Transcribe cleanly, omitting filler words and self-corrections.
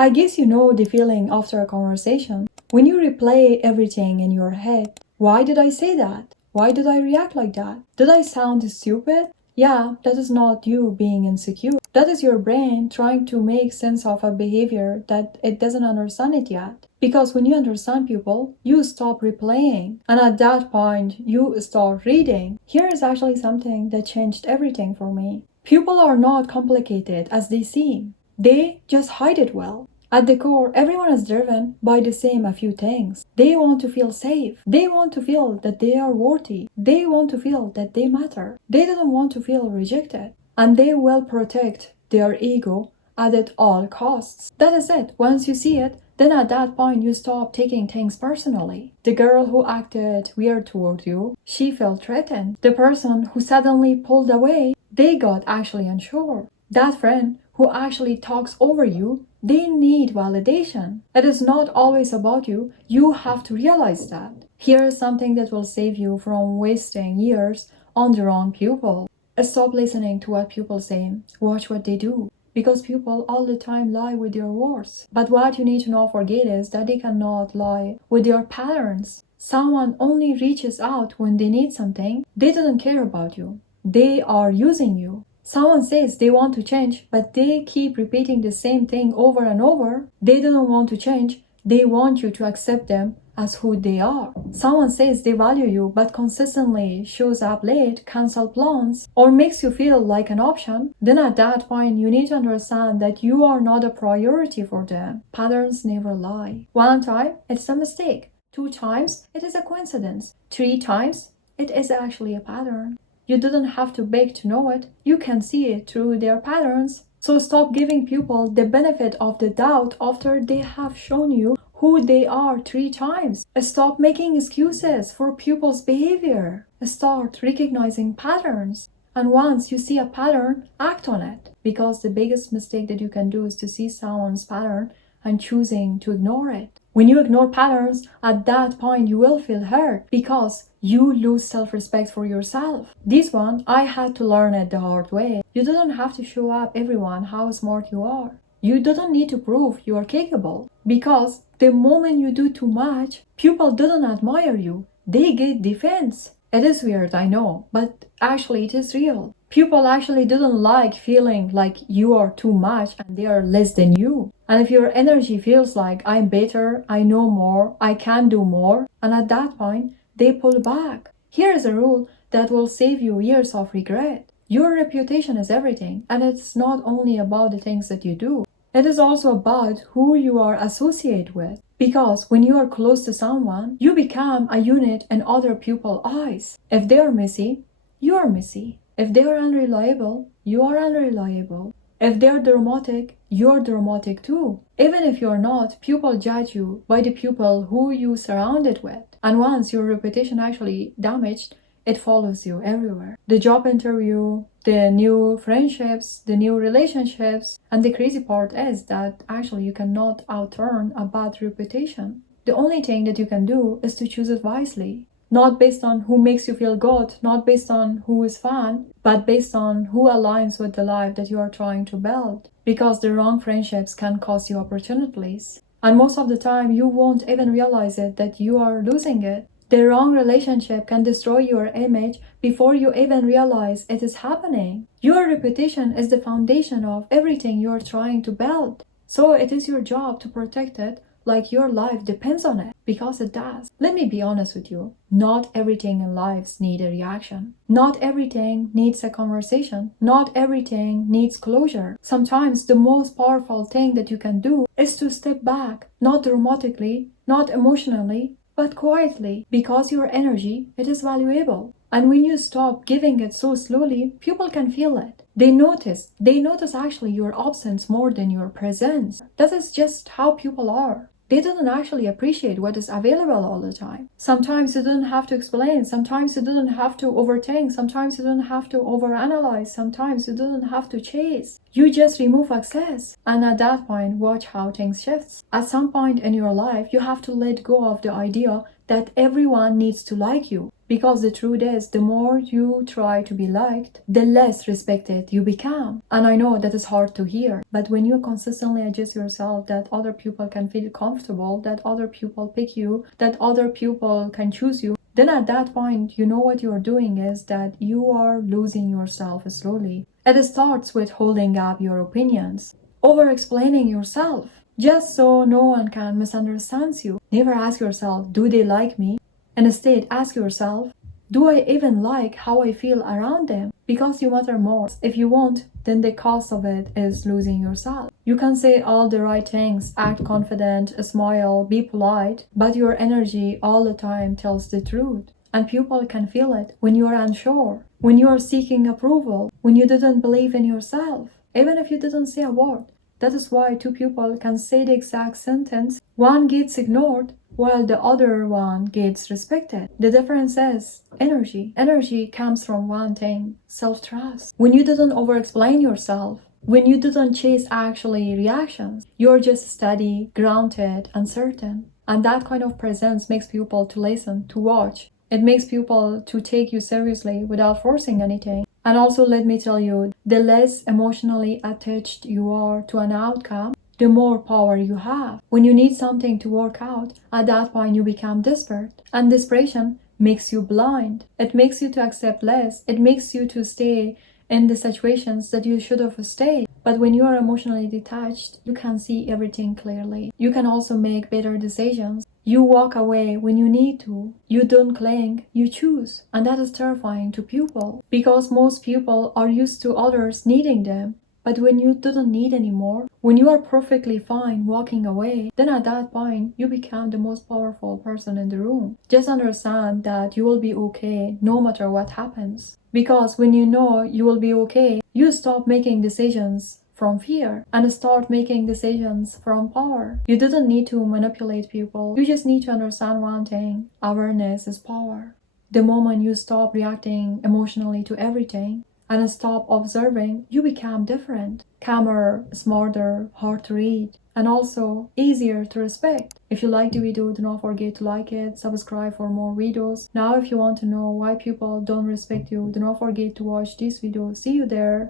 I guess you know the feeling after a conversation. When you replay everything in your head. Why did I say that? Why did I react like that? Did I sound stupid? Yeah, that is not you being insecure. That is your brain trying to make sense of a behavior that it doesn't understand it yet. Because when you understand people, you stop replaying. And at that point, you start reading. Here is actually something that changed everything for me. People are not complicated as they seem. They just hide it well. At the core, everyone is driven by the same a few things. They want to feel safe. They want to feel that they are worthy. They want to feel that they matter. They don't want to feel rejected. And they will protect their ego at all costs. That is it. Once you see it, then at that point you stop taking things personally. The girl who acted weird toward you, she felt threatened. The person who suddenly pulled away, they got actually unsure. That friend who actually talks over you, they need validation. It is not always about you. You have to realize that. Here is something that will save you from wasting years on the wrong people. Stop listening to what people say. Watch what they do. Because people all the time lie with their words. But what you need to not forget is that they cannot lie with their patterns. Someone only reaches out when they need something. They don't care about you. They are using you. Someone says they want to change, but they keep repeating the same thing over and over. They don't want to change. They want you to accept them as who they are. Someone says they value you, but consistently shows up late, cancel plans, or makes you feel like an option. Then at that point, you need to understand that you are not a priority for them. Patterns never lie. One time, it's a mistake. 2 times, it is a coincidence. 3 times, it is actually a pattern. You didn't have to beg to know it. You can see it through their patterns. So stop giving people the benefit of the doubt after they have shown you who they are 3 times. Stop making excuses for people's behavior. Start recognizing patterns. And once you see a pattern, act on it. Because the biggest mistake that you can do is to see someone's pattern and choosing to ignore it. When you ignore patterns, at that point you will feel hurt because you lose self-respect for yourself. This one, I had to learn it the hard way. You don't have to show up everyone how smart you are. You don't need to prove you are capable. Because the moment you do too much, people don't admire you. They get defense. It is weird, I know, but actually it is real. People actually didn't like feeling like you are too much and they are less than you. And if your energy feels like I'm better, I know more, I can do more, and at that point, they pull back. Here is a rule that will save you years of regret. Your reputation is everything, and it's not only about the things that you do. It is also about who you are associated with. Because when you are close to someone, you become a unit in other people's eyes. If they are messy, you are messy. If they are unreliable, you are unreliable. If they are dramatic, you are dramatic too. Even if you are not, people judge you by the people who you surrounded with. And once your reputation actually damaged, it follows you everywhere. The job interview, the new friendships, the new relationships. And the crazy part is that actually you cannot outturn a bad reputation. The only thing that you can do is to choose it wisely. Not based on who makes you feel good, not based on who is fun, but based on who aligns with the life that you are trying to build. Because the wrong friendships can cost you opportunities. And most of the time, you won't even realize it that you are losing it. The wrong relationship can destroy your image before you even realize it is happening. Your reputation is the foundation of everything you are trying to build. So it is your job to protect it like your life depends on it, because it does. Let me be honest with you. Not everything in life needs a reaction. Not everything needs a conversation. Not everything needs closure. Sometimes the most powerful thing that you can do is to step back, not dramatically, not emotionally, but quietly, because your energy, it is valuable. And when you stop giving it so slowly, people can feel it. They notice actually your absence more than your presence. That is just how people are. They don't actually appreciate what is available all the time. Sometimes you don't have to explain. Sometimes you don't have to overthink. Sometimes you don't have to overanalyze. Sometimes you don't have to chase. You just remove access. And at that point, watch how things shift. At some point in your life, you have to let go of the idea that everyone needs to like you. Because the truth is, the more you try to be liked, the less respected you become. And I know that is hard to hear, but when you consistently adjust yourself that other people can feel comfortable, that other people pick you, that other people can choose you, then at that point, you know what you're doing is that you are losing yourself slowly. It starts with holding up your opinions, over-explaining yourself, just so no one can misunderstand you. Never ask yourself, do they like me? Instead, ask yourself, do I even like how I feel around them? Because you matter more. If you won't, then the cost of it is losing yourself. You can say all the right things, act confident, smile, be polite, but your energy all the time tells the truth. And people can feel it when you are unsure, when you are seeking approval, when you didn't believe in yourself, even if you didn't say a word. That is why two people can say the exact sentence. One gets ignored while the other one gets respected. The difference is energy. Energy comes from one thing, self-trust. When you didn't over-explain yourself, when you didn't chase actually reactions, you're just steady, grounded, and certain. And that kind of presence makes people to listen, to watch. It makes people to take you seriously without forcing anything. And also, let me tell you, the less emotionally attached you are to an outcome, the more power you have. When you need something to work out, at that point you become desperate. And desperation makes you blind. It makes you to accept less. It makes you to stay in the situations that you should have stayed. But when you are emotionally detached, you can see everything clearly. You can also make better decisions. You walk away when you need to. You don't cling, you choose. And that is terrifying to people, because most people are used to others needing them. But when you didn't need anymore, when you are perfectly fine walking away, then at that point, you become the most powerful person in the room. Just understand that you will be okay no matter what happens. Because when you know you will be okay, you stop making decisions from fear and start making decisions from power. You didn't need to manipulate people. You just need to understand one thing. Awareness is power. The moment you stop reacting emotionally to everything and stop observing, you become different, calmer, smarter, hard to read, and also easier to respect. If you like the video, do not forget to like it, subscribe for more videos. Now if you want to know why people don't respect you, do not forget to watch this video. See you there.